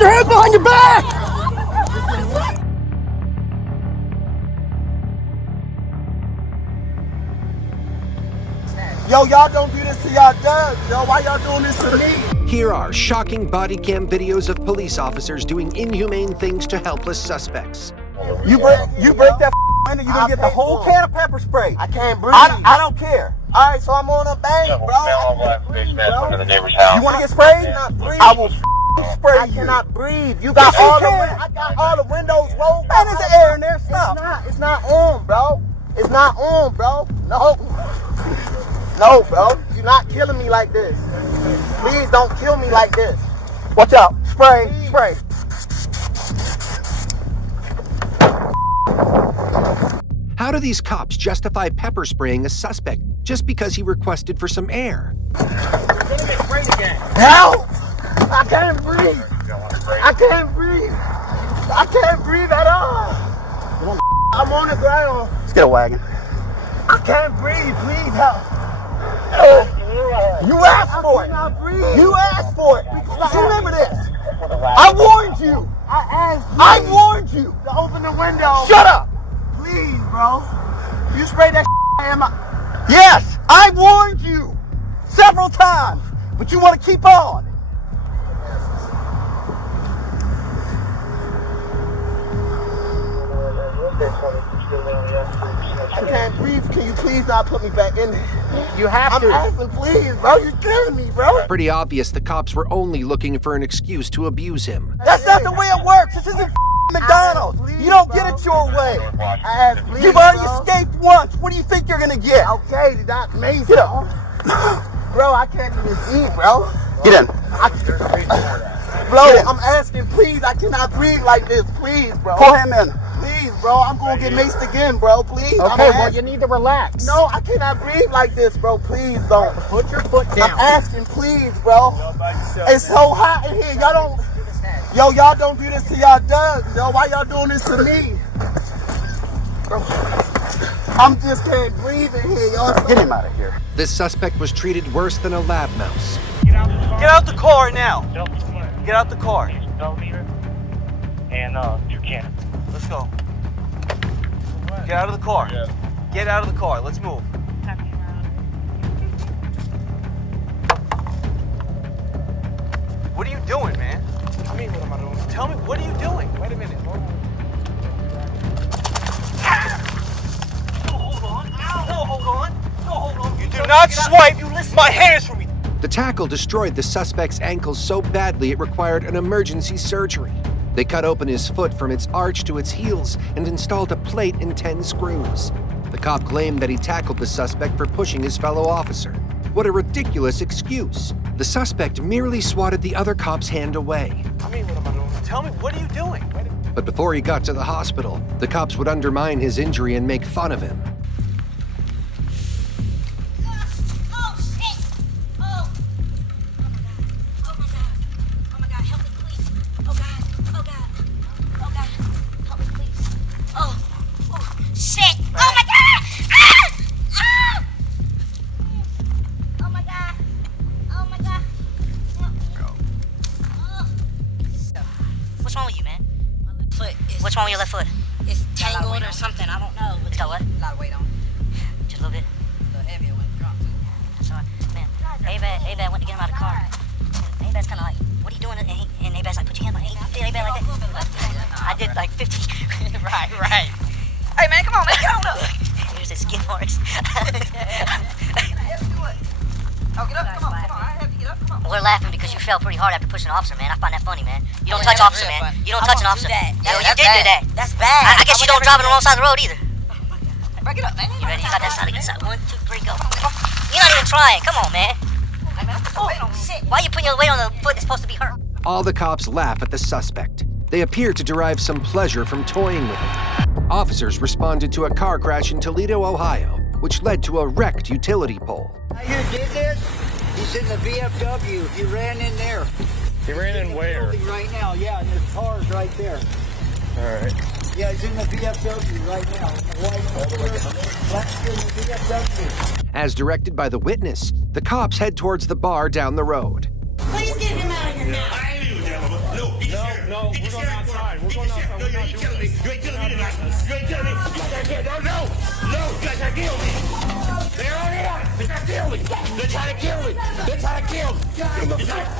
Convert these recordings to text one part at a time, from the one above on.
Put your hands behind your back! Yo, y'all don't do this to y'all thugs, yo. Why y'all doing this to me? Here are shocking body cam videos of police officers doing inhumane things to helpless suspects. You break that window, you gonna get the whole can of pepper spray. I can't breathe. I don't care. All right, so I'm on a bang, bro. I can't breathe, bro. You want to get sprayed? I will spray you. I cannot breathe. You got I got all the windows rolled. Man, there's air in there. Stop. It's not on, bro. It's not on, bro. No, bro. You're not killing me like this. Please don't kill me like this. Watch out. Spray. How do these cops justify pepper spraying a suspect just because he requested for some air? Help! I can't breathe. I can't breathe at all. I'm on the ground. Let's get a wagon. I can't breathe. Please help. You asked for it. You asked for it. Because remember this. I warned you. I warned you to open the window. Shut up. Please, bro. You sprayed that in my... Yes, I warned you several times, but you want to keep on. I can't breathe. Can you please not put me back in there? You have to. I'm asking, please, bro. You're killing me, bro. Pretty obvious the cops were only looking for an excuse to abuse him. That's not the way it works. This isn't McDonald's. You don't get it your way. You've already escaped once. What do you think you're gonna get? Okay, that's amazing. Get up. Bro, I can't even see, bro. Get in. Bro, I'm asking, please. I cannot breathe like this. Please, bro. Pull him in. Please, bro. I'm gonna get maced again, bro. Please. Okay, well, you need to relax. No, I cannot breathe like this, bro. Please don't. Put your foot down. I'm asking, please, bro. It's so hot in here. Y'all don't do this to y'all thugs, yo. Why y'all doing this to me? Bro, I'm just can't breathe in here, y'all. Get him out of here. This suspect was treated worse than a lab mouse. Get out the car now. Get out the car. And you can. Let's go. Get out of the car. Get out of the car. Let's move. What are you doing, man? I mean, what am I doing? Tell me, what are you doing? Wait a minute. Hold on. Hold on. You do not swipe my hands from me. The tackle destroyed the suspect's ankle so badly it required an emergency surgery. They cut open his foot from its arch to its heels and installed a plate and 10 screws. The cop claimed that he tackled the suspect for pushing his fellow officer. What a ridiculous excuse. The suspect merely swatted the other cop's hand away. I mean, what am I doing? Tell me, what are you doing? But before he got to the hospital, the cops would undermine his injury and make fun of him. What's wrong with you, man? My left foot is... What's wrong with your left foot? It's tangled or something, I don't know. It's got what? A lot of weight on it. Just a little bit? A little heavier when it dropped, too. That's all right. Man, A-Bad went to get him out of the car. A-Bad's kind of like, what are you doing? And A-Bad's like, put your hand like, A-Bad like that. I did like 50. Right. Hey, man, come on, man, get on up. Here's his skin marks. Oh, get up, come on. I have to get up, come on. We're laughing because you fell pretty hard after pushing an officer, man. I find that funny, man. You don't touch an officer, man. You don't touch an officer. You did do that. That's bad. I guess you don't drive on the wrong side of the road either. Break it up, man. You ready? You got that side against side. 1, 2, 3, go. You're not even trying. Come on, man. Why are you putting your weight on the foot that's supposed to be hurt? All the cops laugh at the suspect. They appear to derive some pleasure from toying with him. Officers responded to a car crash in Toledo, Ohio, which led to a wrecked utility pole. You did this? He's in the VFW. He ran in there. He ran in where? Right now, yeah, and his car's right there. All right. Yeah, he's in the VFW right now. Black in the VFW. As directed by the witness, the cops head towards the bar down the road. Please get him out of here now. No, No, we're going outside. We're going outside. No, you ain't killing me. You ain't killing me tonight. You ain't killing me. No, you guys are killing me. They're on it. They're trying to kill me. They're trying to kill me. They're trying to kill me. Call the sheriff.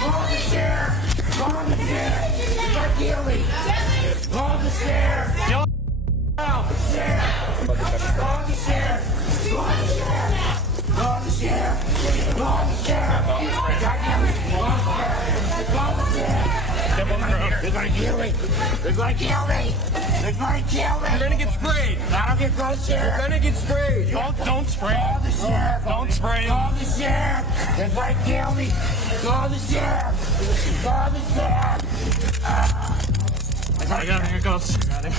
Call the sheriff. They're trying to kill me. Call the sheriff. Call the sheriff. Call the sheriff. Call the sheriff. Call the sheriff. Call the sheriff. Call the sheriff. They're gonna kill me. They're gonna kill me. They're gonna kill me. You're gonna get sprayed. I don't get close, sheriff. You're gonna get sprayed. Don't spray. Call the sheriff. Don't spray. Call the sheriff. They're gonna kill me. Call the sheriff. Call the sheriff. I got it. Here it goes. Got it.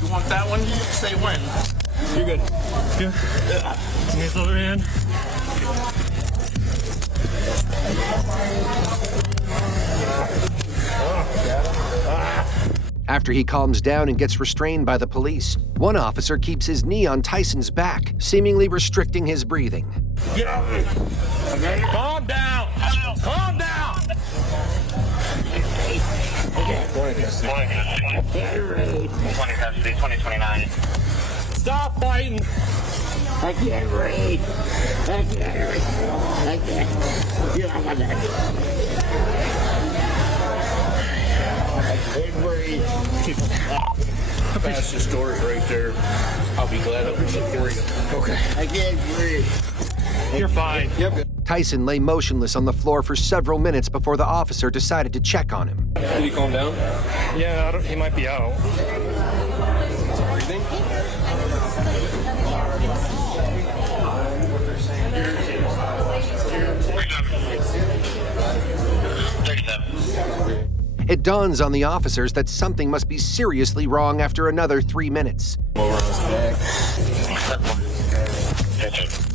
You want that one? Say when. You're good. Here. Give me this other hand. After he calms down and gets restrained by the police, one officer keeps his knee on Tyson's back, seemingly restricting his breathing. Get off me. Okay? Calm down. Calm down. Okay. 2029. Stop fighting. I can't breathe. I can't breathe. I can't. Get off my neck. I can't breathe. That's the story right there. I'll be glad I was for you. Okay. I can't breathe. You're fine. Yep. Tyson lay motionless on the floor for several minutes before the officer decided to check on him. Did he calm down? Yeah, he might be out. Breathing? It dawns on the officers that something must be seriously wrong after another 3 minutes.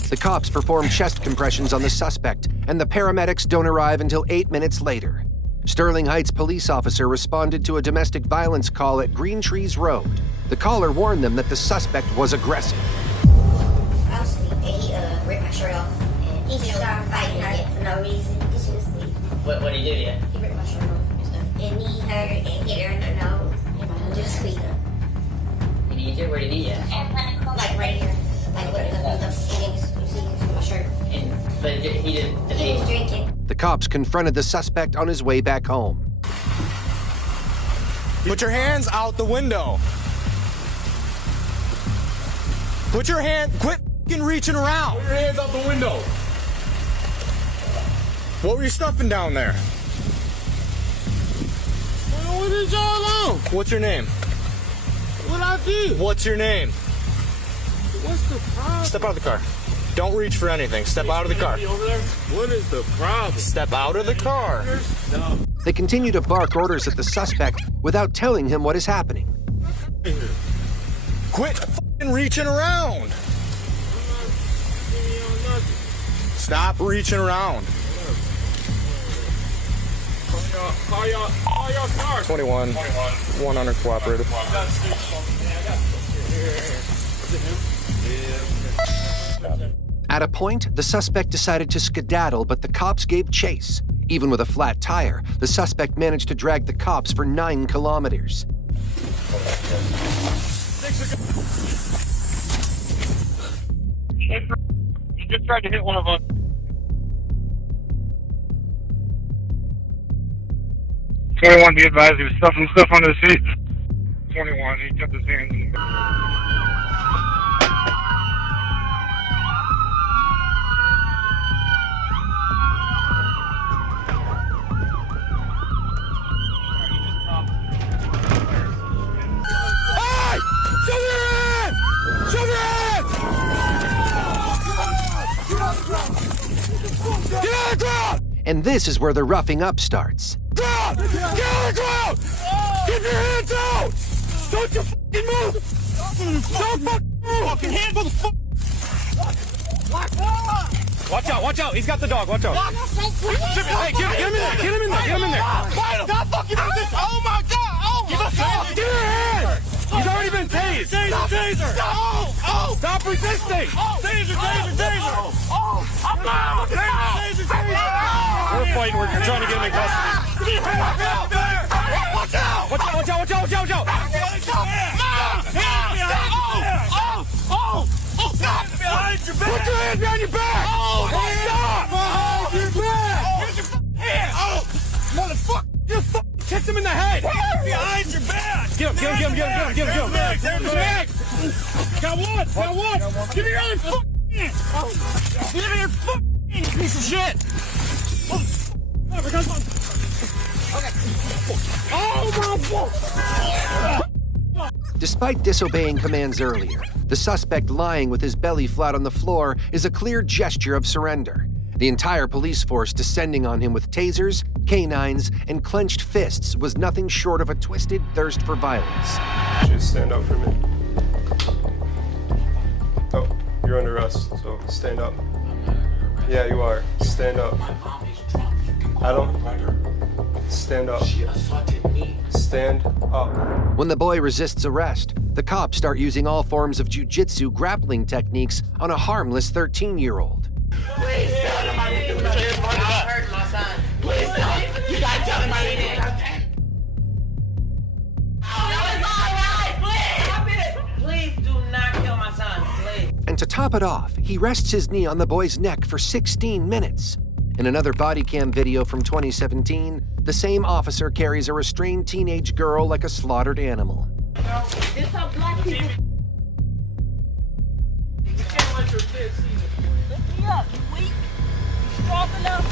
The cops perform chest compressions on the suspect, and the paramedics don't arrive until 8 minutes later. Sterling Heights police officer responded to a domestic violence call at Green Trees Road. The caller warned them that the suspect was aggressive. I was asleep, and he ripped my shirt off, and he just started fighting for no reason. He should have sleep. What did he do to you? He ripped my shirt off and stuff, and he hurt and hit her in the nose, and just sleep. Did he hit you? Where did he hit you? Like right here, like with the you see my shirt. But he didn't. He was drinking. The cops confronted the suspect on his way back home. Put your hands out the window. Put your hand, quit f***ing reaching around. Put your hands out the window. What were you stuffing down there? What is y'all on? What's your name? What I did? What's your name? What's the problem? Step out of the car. Don't reach for anything. Step out of the car. Over there? What is the problem? Step out of the car. No. They continue to bark orders at the suspect without telling him what is happening. Quit f***ing reaching around. Stop reaching around. Call your car. 21. 1 uncooperative. At a point, the suspect decided to skedaddle, but the cops gave chase. Even with a flat tire, the suspect managed to drag the cops for 9 kilometers. He just tried to hit one of us. 21, be advised, he was stuffing stuff under the seat. 21, he kept his hands in the back. And this is where the roughing up starts. Ground! Get on the ground! Get your hands out! Don't you fucking move! Don't fucking move! Fucking hand, motherfucker! Watch out! He's got the dog, watch out! Hey, get him in there! Get him in there! Stop fucking with this! Oh my god! Oh my god! Get your hand! He's already been tased! Please! Taser! Stop resisting! Taser! We're fighting. We're trying to get him in custody. Watch out! Behind your back! Put your hands behind your back! Stop! Behind your back! Where's your hands? Motherfucker! You kicked him in the head! Behind your back! Get him! There's his neck! Got one! Give me your other fucking hand! Give me your fucking hand, piece of shit! Oh my God! Despite disobeying commands earlier, the suspect lying with his belly flat on the floor is a clear gesture of surrender. The entire police force descending on him with tasers, canines, and clenched fists was nothing short of a twisted thirst for violence. Just stand up for me. Oh, you're under arrest, so stand up. Yeah, you are. Stand up. I don't... Stand up. She assaulted me. Stand up. When the boy resists arrest, the cops start using all forms of jiu-jitsu grappling techniques on a harmless 13-year-old. Please tell him I didn't do it. I hurt my son. Please tell him. You gotta tell him I didn't do it. Please do not kill my son, please. And to top it off, he rests his knee on the boy's neck for 16 minutes. In another body cam video from 2017, the same officer carries a restrained teenage girl like a slaughtered animal. This how black people. You can't let your kids see you. Lift me up, you weak. You strong enough.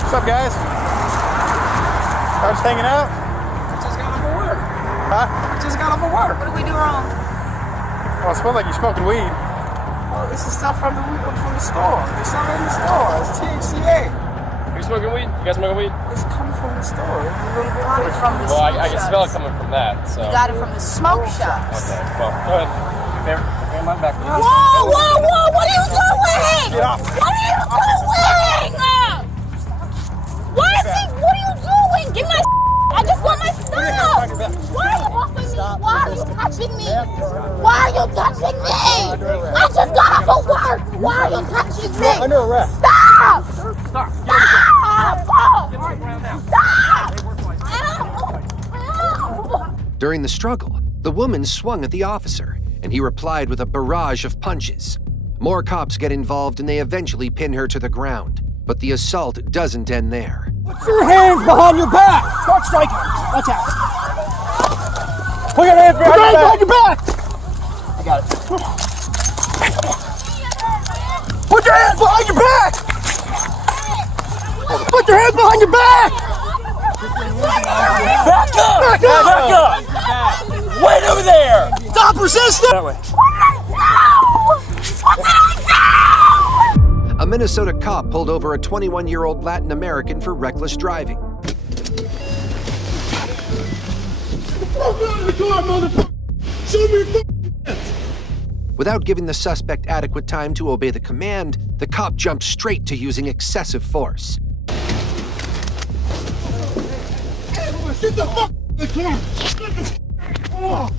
What's up, guys? Just hanging out? Just got off of work. Huh? Just got off of work. What did we do wrong? Well, it smells like you're smoking weed. Oh, this is stuff from the store. It's not in the store. It's THCA. Are you smoking weed? You guys smoking weed? It's coming from the store. It's a little bit coming from the well, smoke I can smell it coming from that. So. You got it from the smoke shops. Okay, well, go ahead. Your favorite mine back. Whoa! What are you doing? Get off. What are you doing? What are you doing? Give my I just want my stuff. Why are you offering me? Why are you touching me? Why are you touching me? I just got off of work. Why are you touching me? Under arrest. Stop! Stop. Stop! During the struggle, the woman swung at the officer, and he replied with a barrage of punches. More cops get involved and they eventually pin her to the ground. But the assault doesn't end there. Put your hands behind your back! Start striking! Watch out! Put your hands behind your back! I got it. Put your hands behind your back! Put your hands behind your back! Back up! Back up! Back up! Wait over there! Stop resisting! That way. A Minnesota cop pulled over a 21-year-old Latin American for reckless driving. Without giving the suspect adequate time to obey the command, the cop jumped straight to using excessive force. Get the fuck in the car!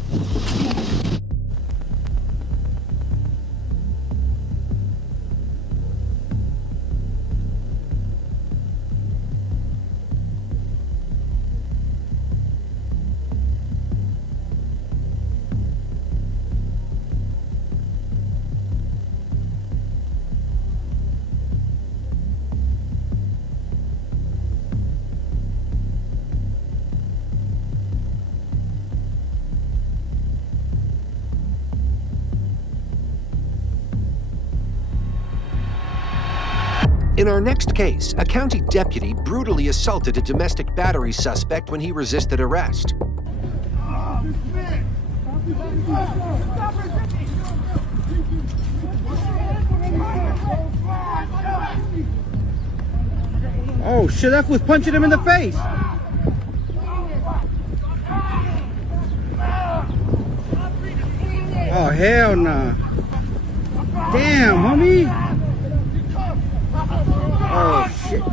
In our next case, a county deputy brutally assaulted a domestic battery suspect when he resisted arrest. Oh shit, that was punching him in the face. Oh hell nah. Damn, homie. Oh shit.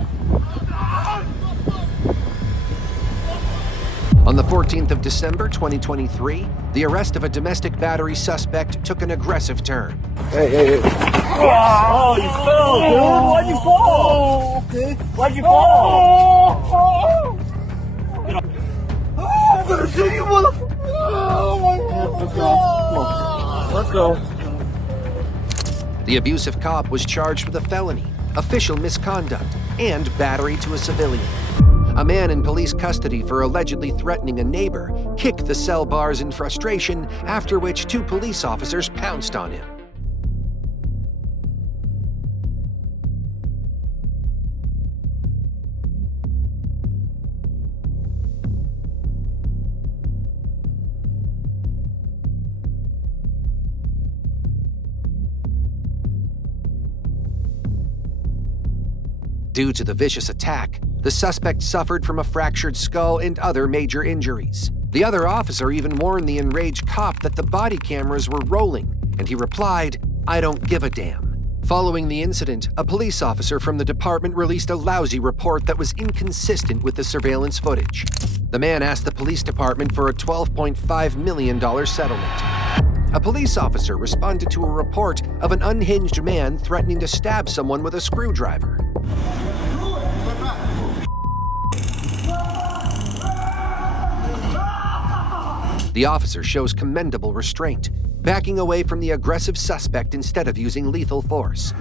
On the 14th of December, 2023, the arrest of a domestic battery suspect took an aggressive turn. Hey. Oh, you fell, dude. Why'd you fall? Okay. Why'd you fall? I'm gonna shoot you, motherfucker. Let's go. Come on. Let's go. The abusive cop was charged with a felony, official misconduct, and battery to a civilian. A man in police custody for allegedly threatening a neighbor kicked the cell bars in frustration, after which 2 police officers pounced on him. Due to the vicious attack, the suspect suffered from a fractured skull and other major injuries. The other officer even warned the enraged cop that the body cameras were rolling, and he replied, "I don't give a damn." Following the incident, a police officer from the department released a lousy report that was inconsistent with the surveillance footage. The man asked the police department for a $12.5 million settlement. A police officer responded to a report of an unhinged man threatening to stab someone with a screwdriver. The officer shows commendable restraint, backing away from the aggressive suspect instead of using lethal force.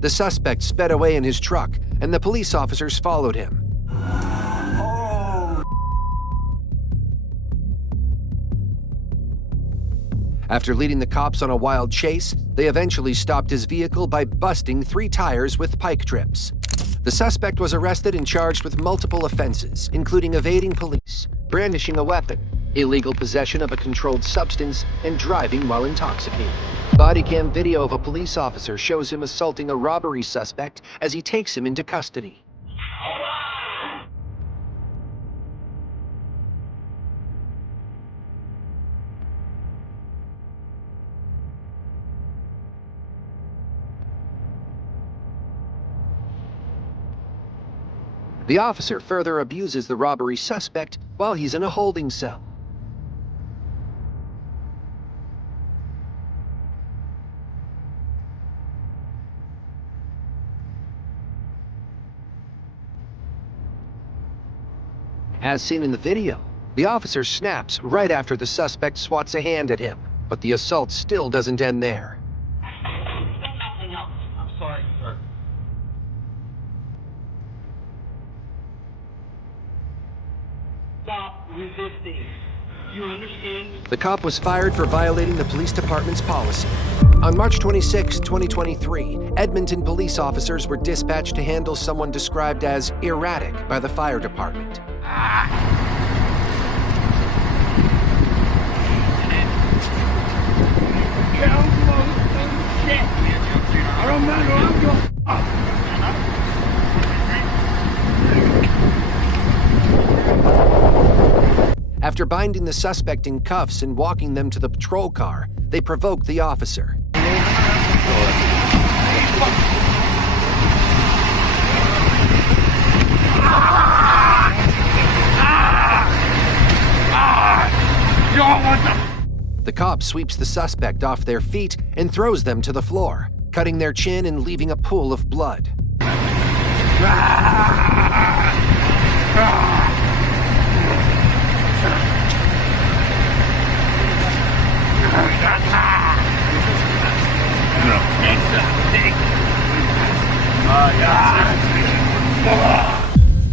The suspect sped away in his truck, and the police officers followed him. After leading the cops on a wild chase, they eventually stopped his vehicle by busting 3 tires with pike trips. The suspect was arrested and charged with multiple offenses, including evading police, brandishing a weapon, illegal possession of a controlled substance, and driving while intoxicated. Body cam video of a police officer shows him assaulting a robbery suspect as he takes him into custody. The officer further abuses the robbery suspect while he's in a holding cell. As seen in the video, the officer snaps right after the suspect swats a hand at him, but the assault still doesn't end there. I'm sorry, sir. Stop resisting. You understand? The cop was fired for violating the police department's policy. On March 26, 2023, Edmonton police officers were dispatched to handle someone described as erratic by the fire department. After binding the suspect in cuffs and walking them to the patrol car, they provoked the officer. The cop sweeps the suspect off their feet and throws them to the floor, cutting their chin and leaving a pool of blood.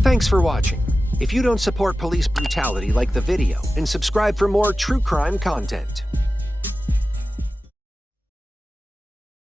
Thanks for watching. If you don't support police brutality, like the video and subscribe for more true crime content.